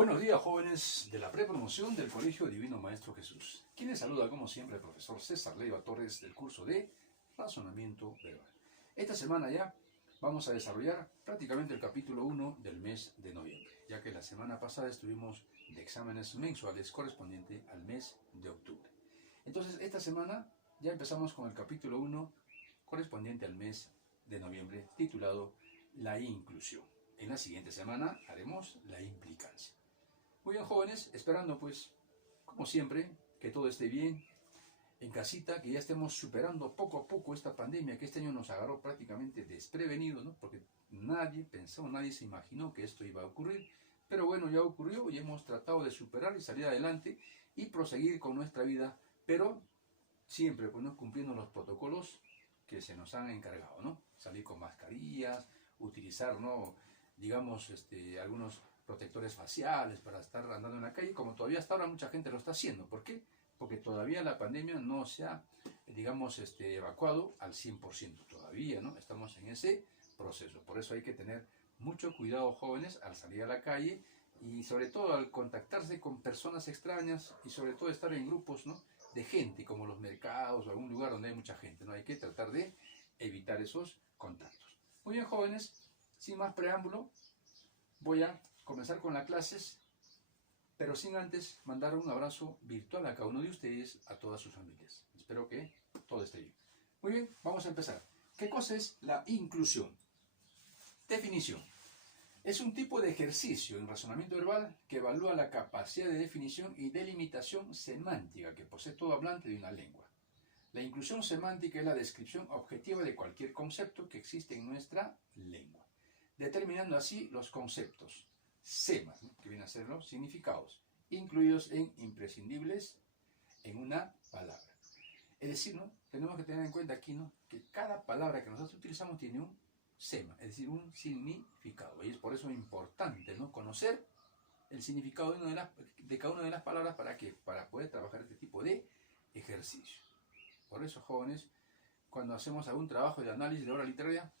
Buenos días, jóvenes de la prepromoción del Colegio Divino Maestro Jesús. Quien les saluda, como siempre, el profesor César Leiva Torres del curso de Razonamiento Verbal. Esta semana ya vamos a desarrollar prácticamente el capítulo 1 del mes de noviembre, ya que la semana pasada estuvimos de exámenes mensuales correspondiente al mes de octubre. Entonces, esta semana ya empezamos con el capítulo 1 correspondiente al mes de noviembre, titulado La inclusión. En la siguiente semana haremos la implicancia. Muy bien, jóvenes, esperando pues, como siempre, que todo esté bien en casita, que ya estemos superando poco a poco esta pandemia que este año nos agarró prácticamente desprevenido, ¿no? Porque nadie pensó, nadie se imaginó que esto iba a ocurrir, pero bueno, ya ocurrió y hemos tratado de superar y salir adelante y proseguir con nuestra vida, pero siempre pues, ¿no? Cumpliendo los protocolos que se nos han encargado, ¿no? Salir con mascarillas, utilizar, ¿no? digamos, algunos protectores faciales para estar andando en la calle, como todavía hasta ahora mucha gente lo está haciendo. ¿Por qué? Porque todavía la pandemia no se ha, digamos, evacuado al 100%. Todavía, ¿no? Estamos en ese proceso. Por eso hay que tener mucho cuidado, jóvenes, al salir a la calle y sobre todo al contactarse con personas extrañas y sobre todo estar en grupos, ¿no? de gente, como los mercados o algún lugar donde hay mucha gente, ¿no? Hay que tratar de evitar esos contactos. Muy bien, jóvenes, sin más preámbulo, voy a comenzar con las clases, pero sin antes mandar un abrazo virtual a cada uno de ustedes, a todas sus familias. Espero que todo esté bien. Muy bien, vamos a empezar. ¿Qué cosa es la inclusión? Definición. Es un tipo de ejercicio en razonamiento verbal que evalúa la capacidad de definición y delimitación semántica que posee todo hablante de una lengua. La inclusión semántica es la descripción objetiva de cualquier concepto que existe en nuestra lengua, determinando así los conceptos, semas, ¿no? que vienen a ser los significados, incluidos en imprescindibles en una palabra. Es decir, ¿no? tenemos que tener en cuenta aquí, ¿no? que cada palabra que nosotros utilizamos tiene un sema, es decir, un significado. Y es por eso importante, ¿no? conocer el significado de cada una de las palabras para poder trabajar este tipo de ejercicio. Por eso, jóvenes, cuando hacemos algún trabajo de análisis de obra literaria,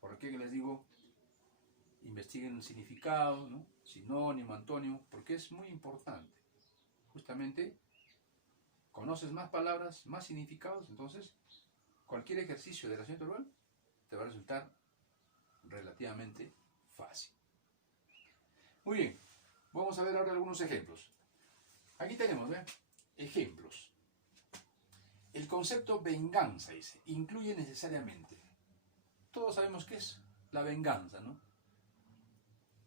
¿por qué les digo? Investiguen el significado, ¿no? sinónimo, antónimo, porque es muy importante. Justamente, conoces más palabras, más significados, entonces cualquier ejercicio de razonamiento verbal te va a resultar relativamente fácil. Muy bien, vamos a ver ahora algunos ejemplos. Aquí tenemos, ¿ven? Ejemplos. El concepto venganza, dice, incluye necesariamente. Todos sabemos qué es la venganza, ¿no?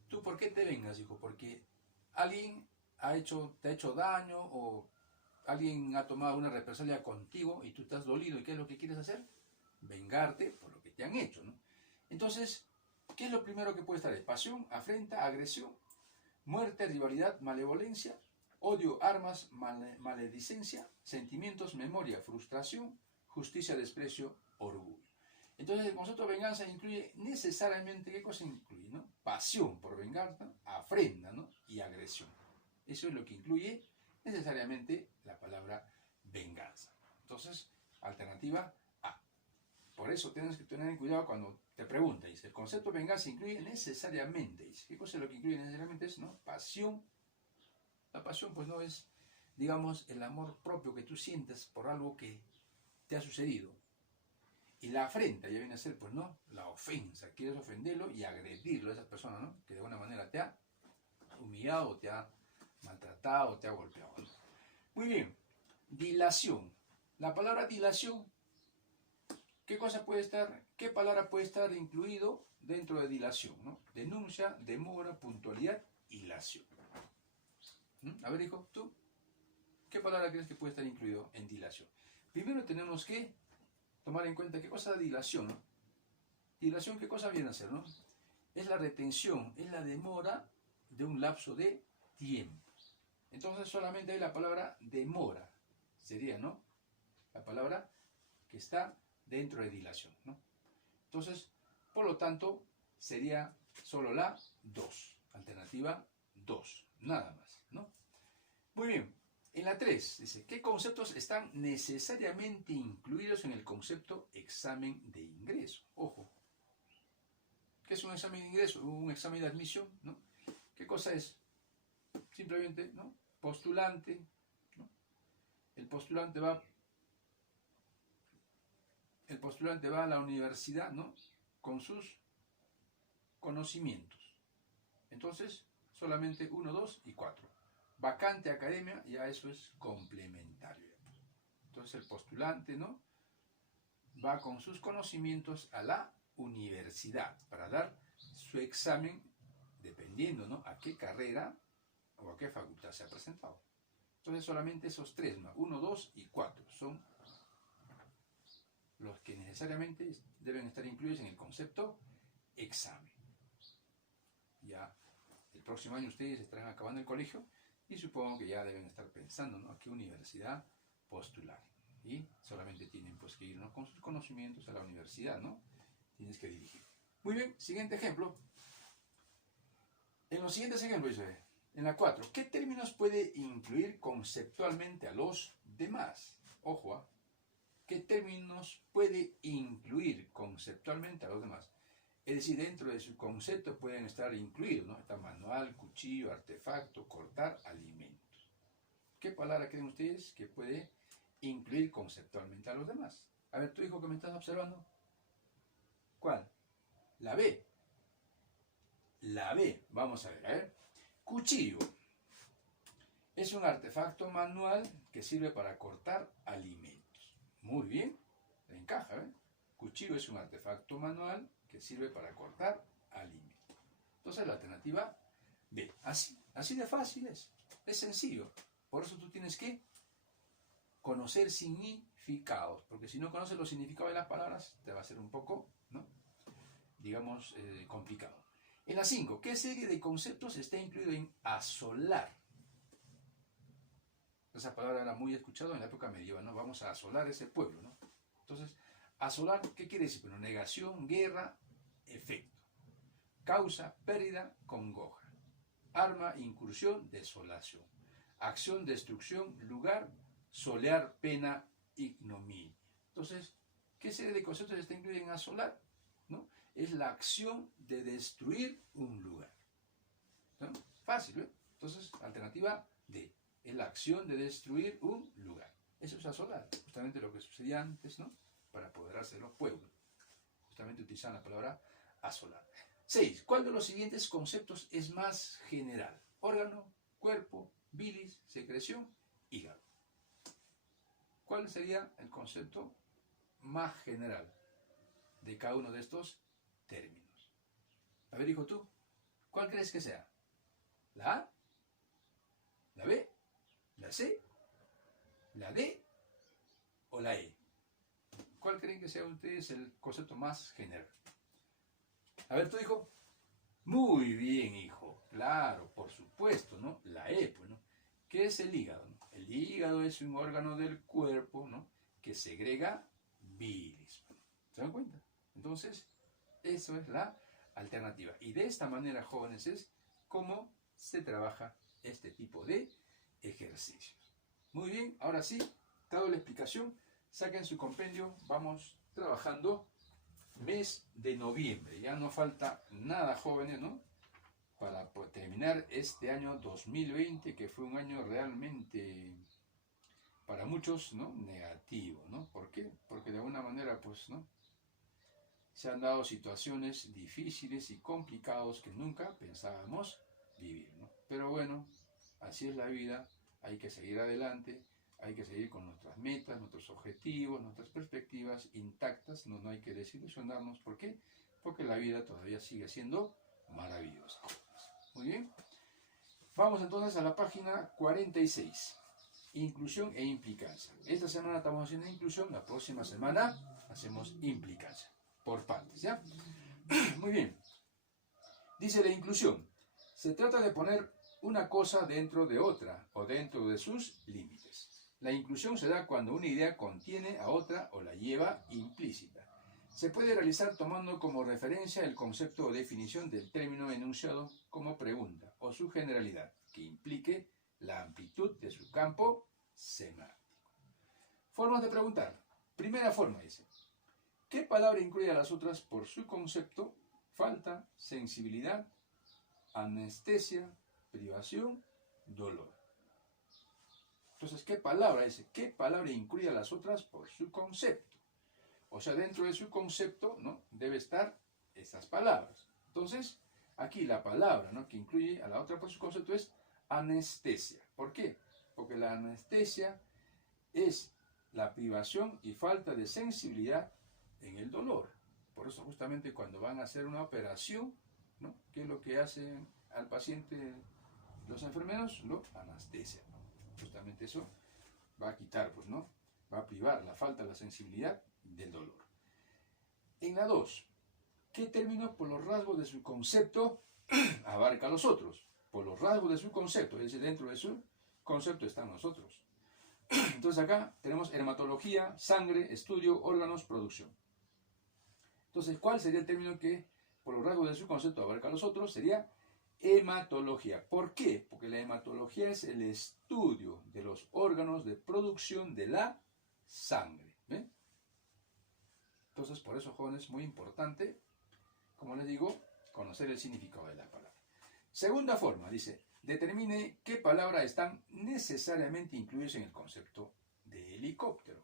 ¿Tú por qué te vengas, hijo? Porque alguien te ha hecho daño o alguien ha tomado una represalia contigo y tú estás dolido. ¿Y qué es lo que quieres hacer? Vengarte por lo que te han hecho, ¿no? Entonces, ¿qué es lo primero que puede estar ahí? Pasión, afrenta, agresión, muerte, rivalidad, malevolencia, odio, armas, maledicencia, sentimientos, memoria, frustración, justicia, desprecio, orgullo. Entonces el concepto de venganza incluye necesariamente, ¿qué cosa incluye? ¿no? Pasión por venganza, afrenta, ¿no? y agresión. Eso es lo que incluye necesariamente la palabra venganza. Entonces, alternativa A. Por eso tienes que tener cuidado cuando te pregunta, dice, el concepto de venganza incluye necesariamente, dice, ¿qué cosa es lo que incluye necesariamente? Es, ¿no? pasión. La pasión pues no es, digamos, el amor propio que tú sientes por algo que te ha sucedido. Y la afrenta ya viene a ser, pues no, la ofensa. Quieres ofenderlo y agredirlo a esa persona, ¿no? Que de alguna manera te ha humillado, te ha maltratado, te ha golpeado, ¿no? Muy bien, dilación. La palabra dilación, ¿qué palabra puede estar incluido dentro de dilación? ¿no? Denuncia, demora, puntualidad, dilación. A ver, hijo, tú, ¿qué palabra crees que puede estar incluido en dilación? Primero tenemos que tomar en cuenta qué cosa es dilación, ¿no? Dilación, ¿qué cosa viene a ser, no? Es la retención, es la demora de un lapso de tiempo. Entonces solamente hay la palabra demora, sería, ¿no? La palabra que está dentro de dilación, ¿no? Entonces, por lo tanto, sería solo la 2, alternativa 2, nada más, ¿no? Muy bien, en la 3 dice, ¿qué conceptos están necesariamente incluidos en el concepto examen de ingreso? Ojo, ¿qué es un examen de ingreso? Un examen de admisión, ¿no? ¿Qué cosa es? simplemente, ¿no? Postulante, ¿no? El postulante va a la universidad, ¿no? Con sus conocimientos. Entonces, solamente 1, 2 y 4. Vacante academia, ya eso es complementario. Entonces el postulante, ¿no? Va con sus conocimientos a la universidad para dar su examen, dependiendo, ¿no? A qué carrera o a qué facultad se ha presentado. Entonces solamente esos 3, ¿no? 1, 2 y 4 son los que necesariamente deben estar incluidos en el concepto examen. Ya el próximo año ustedes estarán acabando el colegio y supongo que ya deben estar pensando, ¿no? A qué universidad postular. Y solamente tienen pues que irnos con sus conocimientos a la universidad, ¿no? Tienes que dirigir. Muy bien, siguiente ejemplo. En los siguientes ejemplos dice, en la 4, ¿qué términos puede incluir conceptualmente a los demás? Ojo, ¿eh? ¿Qué términos puede incluir conceptualmente a los demás? Es decir, dentro de su concepto pueden estar incluidos, ¿no? Está manual, cuchillo, artefacto, cortar, alimentos. ¿Qué palabra creen ustedes que puede incluir conceptualmente a los demás? A ver, tu hijo que me estás observando. ¿Cuál? La B. La B. Vamos a ver. Cuchillo. Es un artefacto manual que sirve para cortar alimentos. Muy bien. Le encaja, ¿eh? Cuchillo es un artefacto manual que sirve para cortar alimentos. Entonces la alternativa B. Así de fácil es. Es sencillo. Por eso tú tienes que conocer significados. Porque si no conoces los significados de las palabras, te va a ser un poco, ¿no? Digamos, complicado. En la 5, ¿qué serie de conceptos está incluido en asolar? Esa palabra era muy escuchada en la época medieval, ¿no? Vamos a asolar ese pueblo, ¿no? Entonces, asolar, ¿qué quiere decir? Bueno, negación, guerra, efecto. Causa, pérdida, congoja. Arma, incursión, desolación. Acción, destrucción, lugar, solear, pena, ignominia. Entonces, ¿qué serie de conceptos está incluida en asolar? ¿No? Es la acción de destruir un lugar. ¿No? Fácil, ¿eh? Entonces, alternativa D. Es la acción de destruir un lugar. Eso es asolar. Justamente lo que sucedía antes, ¿no? Para apoderarse de los pueblos. Justamente utilizan la palabra asolar. 6. ¿Cuál de los siguientes conceptos es más general? Órgano, cuerpo, bilis, secreción, hígado. ¿Cuál sería el concepto más general de cada uno de estos términos? A ver, hijo, tú, ¿cuál crees que sea? ¿La A? ¿La B? ¿La C? ¿La D? ¿O la E? ¿Cuál creen que sea ustedes el concepto más general? A ver, tú, hijo. Muy bien, hijo. Claro, por supuesto, ¿no? La E, pues, ¿no? ¿Qué es el hígado? ¿No? El hígado es un órgano del cuerpo, ¿no? Que segrega bilis. ¿Se dan cuenta? Entonces, eso es la alternativa. Y de esta manera, jóvenes, es cómo se trabaja este tipo de ejercicios. Muy bien, ahora sí, dado la explicación, saquen su compendio, vamos trabajando mes de noviembre. Ya no falta nada, jóvenes, ¿no? Para terminar este año 2020, que fue un año realmente, para muchos, ¿no? Negativo, ¿no? ¿Por qué? Porque de alguna manera, pues, ¿no? Se han dado situaciones difíciles y complicadas que nunca pensábamos vivir, ¿no? Pero bueno, así es la vida, hay que seguir adelante, hay que seguir con nuestras metas, nuestros objetivos, nuestras perspectivas intactas, no hay que desilusionarnos. ¿Por qué? Porque la vida todavía sigue siendo maravillosa. Muy bien. Vamos entonces a la página 46. Inclusión e implicancia. Esta semana estamos haciendo inclusión, la próxima semana hacemos implicancia. Por partes, ¿ya? Muy bien. Dice la inclusión. Se trata de poner una cosa dentro de otra o dentro de sus límites. La inclusión se da cuando una idea contiene a otra o la lleva implícita. Se puede realizar tomando como referencia el concepto o definición del término enunciado como pregunta o su generalidad, que implique la amplitud de su campo semántico. Formas de preguntar. Primera forma dice, ¿qué palabra incluye a las otras por su concepto, falta, sensibilidad, anestesia, privación, dolor. Entonces, ¿qué palabra dice? ¿Qué palabra incluye a las otras por su concepto? O sea, dentro de su concepto, ¿no?, debe estar estas palabras. Entonces, aquí la palabra, ¿no?, que incluye a la otra por su concepto es anestesia. ¿Por qué? Porque la anestesia es la privación y falta de sensibilidad en el dolor. Por eso justamente cuando van a hacer una operación, ¿no?, ¿qué es lo que hacen al paciente los enfermeros? Lo anestesian, ¿no? Justamente eso va a quitar, pues, ¿no?, va a privar la falta de la sensibilidad del dolor. En la 2, ¿qué término por los rasgos de su concepto abarca a los otros? Por los rasgos de su concepto, es decir, dentro de su concepto están los otros. Entonces acá tenemos hematología, sangre, estudio, órganos, producción. Entonces, ¿cuál sería el término que por los rasgos de su concepto abarca a los otros? Sería hematología. ¿Por qué? Porque la hematología es el estudio de los órganos de producción de la sangre. ¿Ven? Entonces, por eso, jóvenes, es muy importante, como les digo, conocer el significado de la palabra. Segunda forma, dice, determine qué palabras están necesariamente incluidas en el concepto de helicóptero.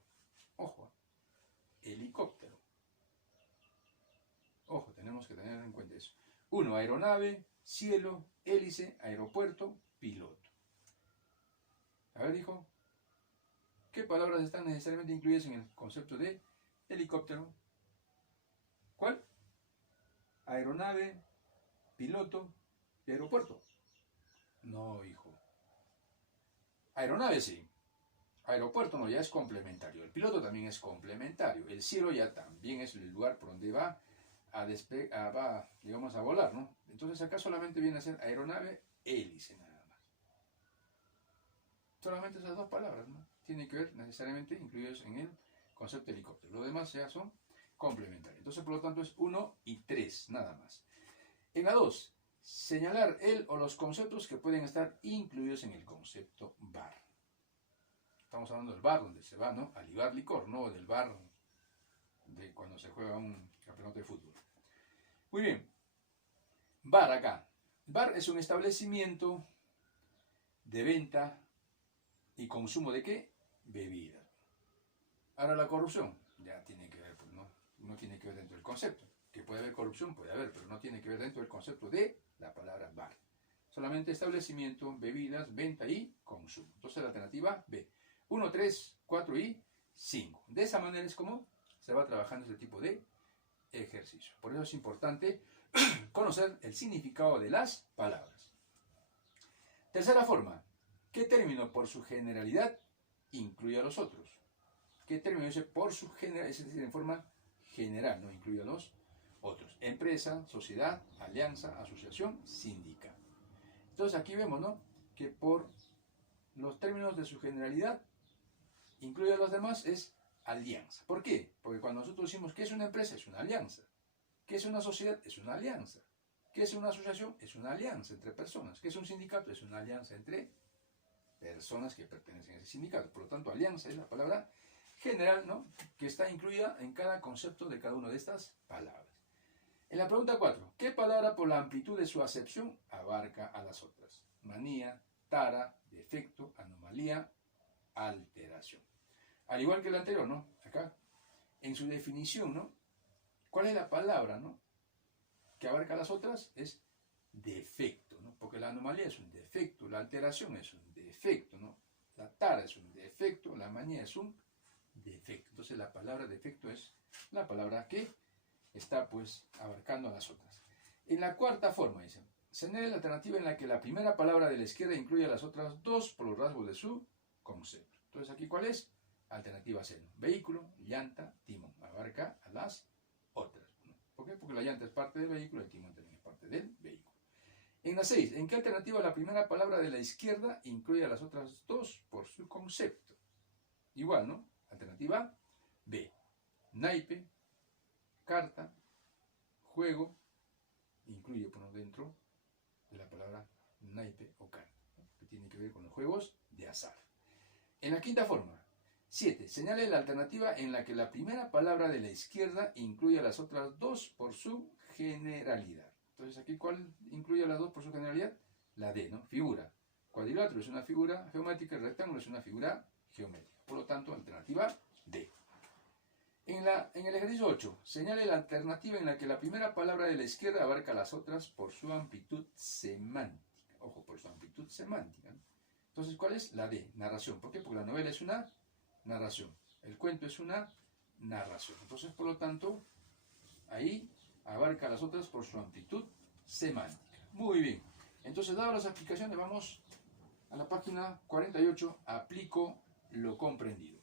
Ojo, helicóptero. Ojo, tenemos que tener en cuenta eso. 1, aeronave, cielo, hélice, aeropuerto, piloto. A ver, hijo, ¿qué palabras están necesariamente incluidas en el concepto de helicóptero? ¿Cuál? Aeronave, piloto y aeropuerto. No, hijo. Aeronave sí. Aeropuerto no, ya es complementario. El piloto también es complementario. El cielo ya también es el lugar por donde va a volar, ¿no? Entonces acá solamente viene a ser aeronave, hélice nada más. Solamente esas dos palabras, ¿no?, tienen que ver necesariamente incluidos en el concepto de helicóptero. Los demás ya son complementarios. Entonces, por lo tanto, es 1 y 3, nada más. En la 2, señalar el o los conceptos que pueden estar incluidos en el concepto bar. Estamos hablando del bar donde se va, ¿no?, a libar licor, no del bar de cuando se juega un campeonato de fútbol. Muy bien. Bar acá. Bar es un establecimiento de venta y consumo de ¿qué? Bebida. Ahora la corrupción ya tiene que ver, pues no tiene que ver dentro del concepto. Que puede haber corrupción, puede haber, pero no tiene que ver dentro del concepto de la palabra bar. Solamente establecimiento, bebidas, venta y consumo. Entonces la alternativa B. 1, 3, 4 y 5. De esa manera es como se va trabajando este tipo de ejercicio. Por eso es importante conocer el significado de las palabras. Tercera forma. ¿Qué término por su generalidad incluye a los otros? ¿Qué término dice por su generalidad? Es decir, en forma general, no incluye a los otros. Empresa, sociedad, alianza, asociación, sindicato. Entonces aquí vemos, ¿no?, que por los términos de su generalidad incluye a los demás es alianza. ¿Por qué? Porque cuando nosotros decimos que es una empresa, es una alianza. ¿Qué es una sociedad? Es una alianza. ¿Qué es una asociación? Es una alianza entre personas. ¿Qué es un sindicato? Es una alianza entre personas que pertenecen a ese sindicato. Por lo tanto, alianza es la palabra general, ¿no?, que está incluida en cada concepto de cada una de estas palabras. En la pregunta 4, ¿qué palabra por la amplitud de su acepción abarca a las otras? Manía, tara, defecto, anomalía, alteración. Al igual que el anterior, ¿no? Acá, en su definición, ¿no?, ¿cuál es la palabra, ¿no?, que abarca a las otras? Es defecto, ¿no? Porque la anomalía es un defecto, la alteración es un defecto, ¿no? La tara es un defecto, la manía es un defecto. Entonces la palabra defecto es la palabra que está, pues, abarcando a las otras. En la cuarta forma, dice, señale la alternativa en la que la primera palabra de la izquierda incluye a las otras dos por los rasgos de su concepto. Entonces aquí, ¿cuál es? Alternativa C, ¿no? Vehículo, llanta, timón. Abarca a las otras, ¿no? ¿Por qué? Porque la llanta es parte del vehículo, el timón también es parte del vehículo. En la 6, ¿en qué alternativa la primera palabra de la izquierda incluye a las otras dos por su concepto? Igual, ¿no? Alternativa B. Naipe, carta, juego, incluye por dentro de la palabra naipe o carta, ¿no?, que tiene que ver con los juegos de azar. En la quinta forma, 7. Señale la alternativa en la que la primera palabra de la izquierda incluye a las otras dos por su generalidad. Entonces aquí, ¿cuál incluye a las dos por su generalidad? La D, ¿no? Figura, cuadrilátero es una figura geométrica, el rectángulo es una figura geométrica. Por lo tanto, alternativa D. En el ejercicio 8, señale la alternativa en la que la primera palabra de la izquierda abarca las otras por su amplitud semántica. Ojo, por su amplitud semántica, ¿no? Entonces, ¿cuál es? La D, narración. ¿Por qué? Porque la novela es una narración. El cuento es una narración. Entonces, por lo tanto, ahí abarca las otras por su amplitud semántica. Muy bien. Entonces, dadas las aplicaciones, vamos a la página 48. Aplico lo comprendido.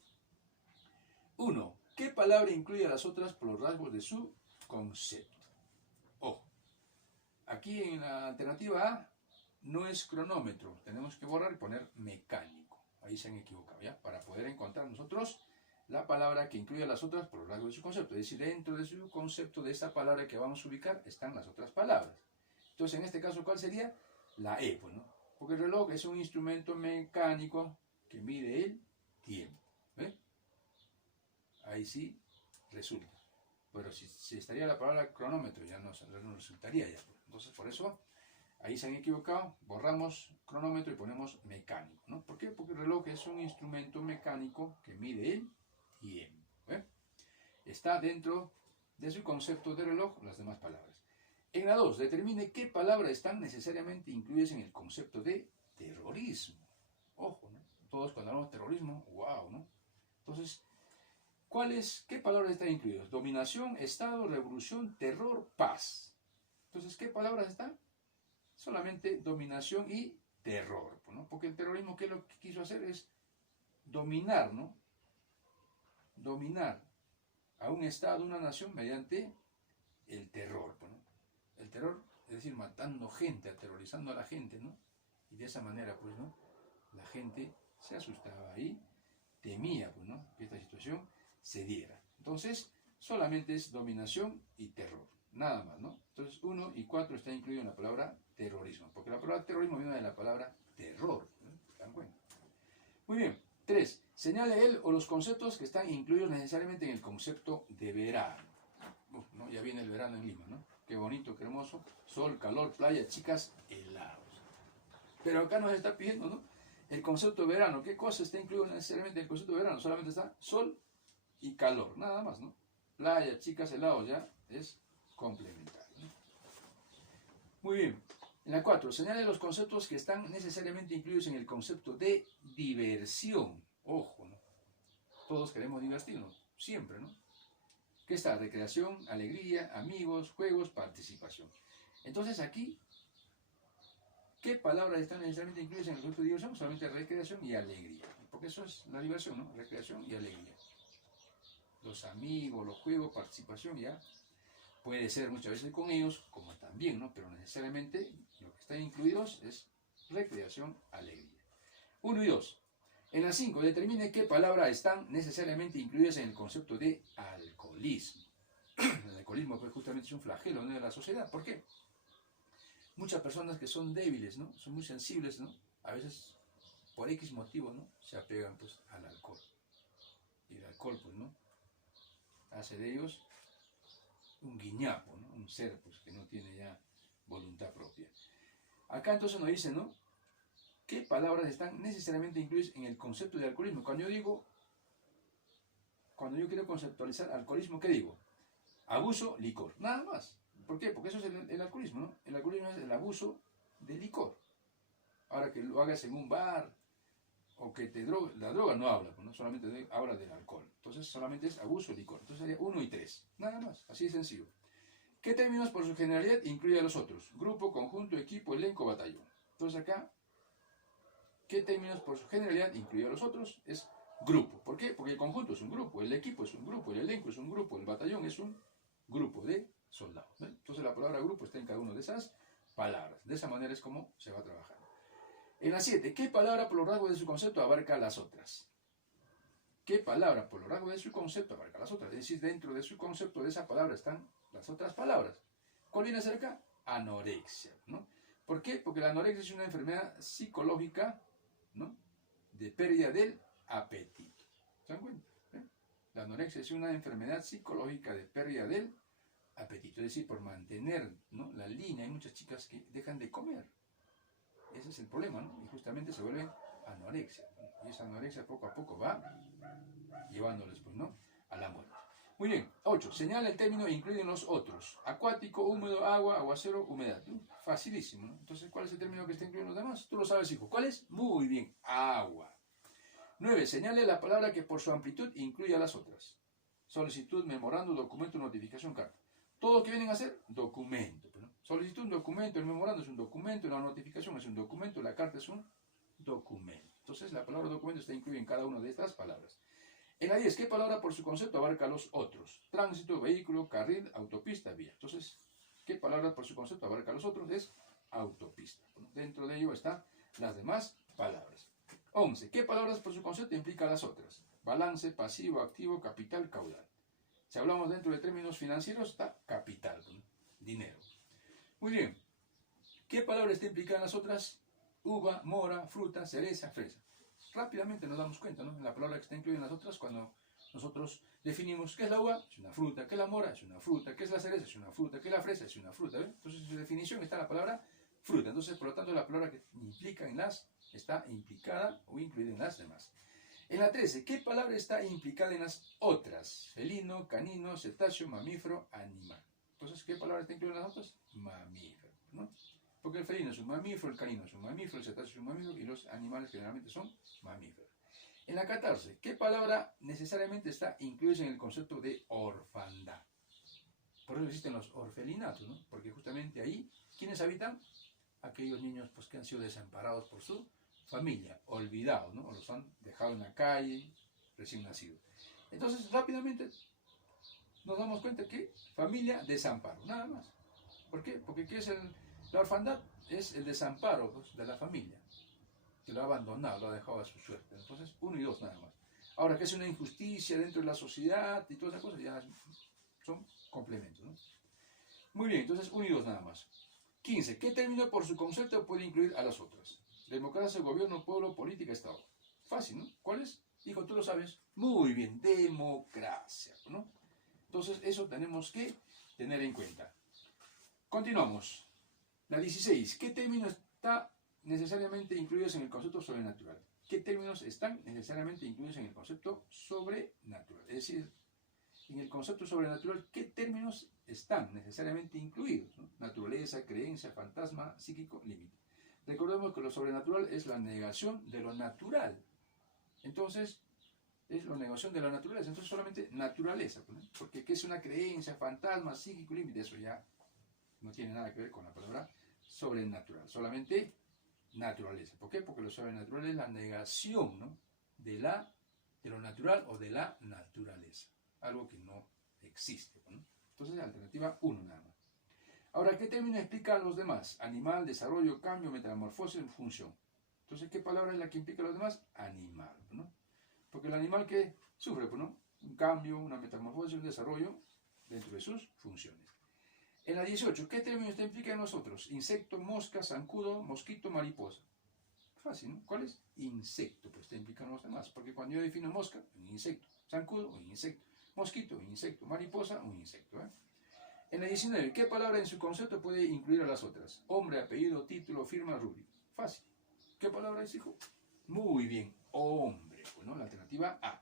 1. ¿Qué palabra incluye a las otras por los rasgos de su concepto? Ojo. Aquí en la alternativa A no es cronómetro. Tenemos que borrar y poner mecánico. Ahí se han equivocado, ¿ya? Para poder encontrar nosotros la palabra que incluye a las otras por los rasgos de su concepto. Es decir, dentro de su concepto de esta palabra que vamos a ubicar están las otras palabras. Entonces, en este caso, ¿cuál sería? La E, pues, ¿no? Porque el reloj es un instrumento mecánico que mide el tiempo. ¿Ve? Ahí sí resulta. Pero si estaría la palabra cronómetro, ya no resultaría ya. Entonces, por eso, ahí se han equivocado, borramos cronómetro y ponemos mecánico, ¿no? ¿Por qué? Porque el reloj es un instrumento mecánico que mide el tiempo. ¿Eh? Está dentro de su concepto de reloj las demás palabras. En la 2, determine qué palabras están necesariamente incluidas en el concepto de terrorismo. Ojo, ¿no? Todos cuando hablamos de terrorismo, wow, ¿no? Entonces, ¿qué palabras están incluidas? Dominación, Estado, revolución, terror, paz. Entonces, ¿qué palabras están? Solamente dominación y terror, ¿no? Porque el terrorismo, ¿qué es lo que quiso hacer? Es dominar, ¿no? Dominar a un Estado, una nación, mediante el terror, ¿no? El terror, es decir, matando gente, aterrorizando a la gente, ¿no? Y de esa manera, pues, ¿no? La gente se asustaba y temía, pues, ¿no? Que esta situación se diera. Entonces, solamente es dominación y terror, nada más, ¿no? Entonces, 1 y 4 está incluido en la palabra terrorismo, porque la palabra terrorismo viene de la palabra terror, ¿no? ¿Se dan cuenta? Muy bien. 3. Señale él o los conceptos que están incluidos necesariamente en el concepto de verano. ¿No? Ya viene el verano en Lima, ¿no? Qué bonito, qué hermoso. Sol, calor, playa, chicas, helados. Pero acá nos está pidiendo, ¿no? El concepto de verano. ¿Qué cosa está incluido necesariamente en el concepto de verano? Solamente está sol y calor, nada más, ¿no? Playa, chicas, helados, ya es complementario, ¿no? Muy bien. En la 4, señale los conceptos que están necesariamente incluidos en el concepto de diversión. Ojo, ¿no? Todos queremos divertirnos, siempre, ¿no? ¿Qué está? Recreación, alegría, amigos, juegos, participación. Entonces aquí, ¿qué palabras están necesariamente incluidas en el concepto de diversión? Solamente recreación y alegría. Porque eso es la diversión, ¿no? Recreación y alegría. Los amigos, los juegos, participación, ya. Puede ser muchas veces con ellos, como también, ¿no? Pero necesariamente lo que está incluidos es recreación, alegría. 1 y 2. En la 5, determine qué palabras están necesariamente incluidas en el concepto de alcoholismo. El alcoholismo, pues, justamente es un flagelo, ¿no?, de la sociedad. ¿Por qué? Muchas personas que son débiles, ¿no? Son muy sensibles, ¿no? A veces, por X motivo, ¿no? Se apegan, pues, al alcohol. Y el alcohol, pues, ¿no? Hace de ellos un guiñapo, ¿no? Un ser, pues, que no tiene ya voluntad propia. Acá entonces nos dice, ¿no? ¿Qué palabras están necesariamente incluidas en el concepto de alcoholismo? Cuando yo quiero conceptualizar alcoholismo, ¿qué digo? Abuso, licor, nada más. ¿Por qué? Porque eso es el alcoholismo, ¿no? El alcoholismo es el abuso de licor. Ahora que lo hagas en un bar o que la droga no habla, ¿no? Solamente habla del alcohol. Entonces solamente es abuso, licor. Entonces sería 1 y 3, nada más, así de sencillo. ¿Qué términos por su generalidad incluye a los otros? Grupo, conjunto, equipo, elenco, batallón. Entonces acá, ¿qué términos por su generalidad incluye a los otros? Es grupo. ¿Por qué? Porque el conjunto es un grupo, el equipo es un grupo, el elenco es un grupo, el batallón es un grupo de soldados, ¿no? Entonces la palabra grupo está en cada una de esas palabras. De esa manera es como se va a trabajar. En la 7, ¿qué palabra por los rasgos de su concepto abarca las otras? ¿Qué palabra por los rasgos de su concepto abarca las otras? Es decir, dentro de su concepto de esa palabra están las otras palabras. ¿Cuál viene cerca? Anorexia, ¿no? ¿Por qué? Porque la anorexia es una enfermedad psicológica, ¿no?, de pérdida del apetito. ¿Se dan cuenta? La anorexia es una enfermedad psicológica de pérdida del apetito. Es decir, por mantener, ¿no?, la línea, hay muchas chicas que dejan de comer. Esa es el problema, ¿no? Y justamente se vuelve anorexia, ¿no? Y esa anorexia poco a poco va llevándoles, pues, ¿no?, a la muerte. Muy bien. 8. Señala el término e incluye los otros. Acuático, húmedo, agua, aguacero, humedad. Facilísimo, ¿no? Entonces, ¿cuál es el término que está incluido en los demás? Tú lo sabes, hijo. ¿Cuál es? Muy bien. Agua. 9. Señale la palabra que por su amplitud incluye a las otras. Solicitud, memorando, documento, notificación, carta. ¿Todo lo que vienen a ser? Documento, ¿no? Solicitud, un documento, el memorando es un documento, la notificación es un documento, la carta es un documento. Entonces, la palabra documento está incluida en cada una de estas palabras. En la 10, ¿qué palabra por su concepto abarca los otros? Tránsito, vehículo, carril, autopista, vía. Entonces, ¿qué palabra por su concepto abarca los otros? Es autopista. Bueno, dentro de ello están las demás palabras. 11. ¿Qué palabras por su concepto implica las otras? Balance, pasivo, activo, capital, caudal. Si hablamos dentro de términos financieros, está capital, dinero. Muy bien. ¿Qué palabra está implicada en las otras? Uva, mora, fruta, cereza, fresa. Rápidamente nos damos cuenta, ¿no? La palabra que está incluida en las otras, cuando nosotros definimos qué es la uva, es una fruta, qué es la mora, es una fruta, qué es la cereza, es una fruta, qué es la fresa, es una fruta, ¿ven? Entonces en su definición está la palabra fruta. Entonces, por lo tanto, la palabra que implica en las está implicada o incluida en las demás. En la 13, ¿qué palabra está implicada en las otras? Felino, canino, cetáceo, mamífero, animal. Entonces, ¿qué palabra está incluida en las otras? Mamífero, ¿no? Porque el felino es un mamífero, el canino es un mamífero, el cetáceo es un mamífero y los animales generalmente son mamíferos. En la 14, ¿qué palabra necesariamente está incluida en el concepto de orfandad? Por eso existen los orfelinatos, ¿no? Porque justamente ahí, ¿quiénes habitan? Aquellos niños, pues, que han sido desamparados por su familia, olvidados, ¿no? O los han dejado en la calle, recién nacidos. Entonces, rápidamente nos damos cuenta que familia, desamparo, nada más. ¿Por qué? Porque ¿qué es la orfandad? Es el desamparo, pues, de la familia, que lo ha abandonado, lo ha dejado a su suerte. Entonces, 1 y 2 nada más. Ahora, que es una injusticia dentro de la sociedad y todas esas cosas, ya son complementos, ¿no? Muy bien, entonces 1 y 2 nada más. 15. ¿Qué término por su concepto puede incluir a las otras? Democracia, gobierno, pueblo, política, Estado. Fácil, ¿no? ¿Cuál es? Hijo, tú lo sabes. Muy bien, democracia, ¿no? Entonces, eso tenemos que tener en cuenta. Continuamos. La 16. ¿Qué término está necesariamente incluidos en el concepto sobrenatural? ¿Qué términos están necesariamente incluidos en el concepto sobrenatural? Es decir, en el concepto sobrenatural, ¿qué términos están necesariamente incluidos? ¿No? Naturaleza, creencia, fantasma, psíquico, límite. Recordemos que lo sobrenatural es la negación de lo natural. Entonces, es la negación de la naturaleza. Entonces, solamente naturaleza. ¿No? Porque ¿qué es una creencia, fantasma, psíquico, límite? Eso ya no tiene nada que ver con la palabra sobrenatural. Solamente naturaleza. ¿Por qué? Porque lo sobrenatural es la negación, ¿no?, de lo natural o de la naturaleza. Algo que no existe, ¿no? Entonces, alternativa 1 nada más. Ahora, ¿qué término explica a los demás? Animal, desarrollo, cambio, metamorfosis, función. Entonces, ¿qué palabra es la que implica a los demás? Animal, ¿no? Porque el animal que sufre, ¿no?, un cambio, una metamorfosis, un desarrollo dentro de sus funciones. En la 18, ¿qué término está implica en nosotros? Insecto, mosca, zancudo, mosquito, mariposa. Fácil, ¿no? ¿Cuál es? Insecto, pues te implican los demás. Porque cuando yo defino mosca, un insecto. Zancudo, un insecto. Mosquito, un insecto. Mariposa, un insecto. En la 19, ¿qué palabra en su concepto puede incluir a las otras? Hombre, apellido, título, firma, rubio. Fácil. ¿Qué palabra es, hijo? Muy bien, hombre. Bueno, la alternativa A.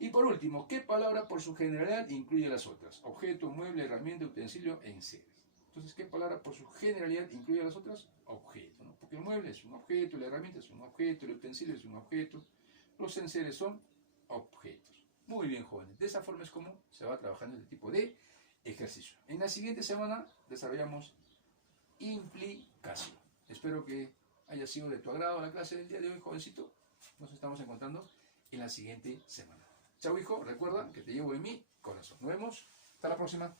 Y por último, ¿qué palabra por su generalidad incluye a las otras? Objeto, mueble, herramienta, utensilio, enseres. Entonces, ¿qué palabra por su generalidad incluye a las otras? Objeto, ¿no? Porque el mueble es un objeto, la herramienta es un objeto, el utensilio es un objeto, los enseres son objetos. Muy bien, jóvenes. De esa forma es como se va trabajando este tipo de ejercicio. En la siguiente semana desarrollamos implicación. Espero que haya sido de tu agrado la clase del día de hoy, jovencito. Nos estamos encontrando en la siguiente semana. Chao, hijo, recuerda que te llevo en mi corazón. Nos vemos. Hasta la próxima.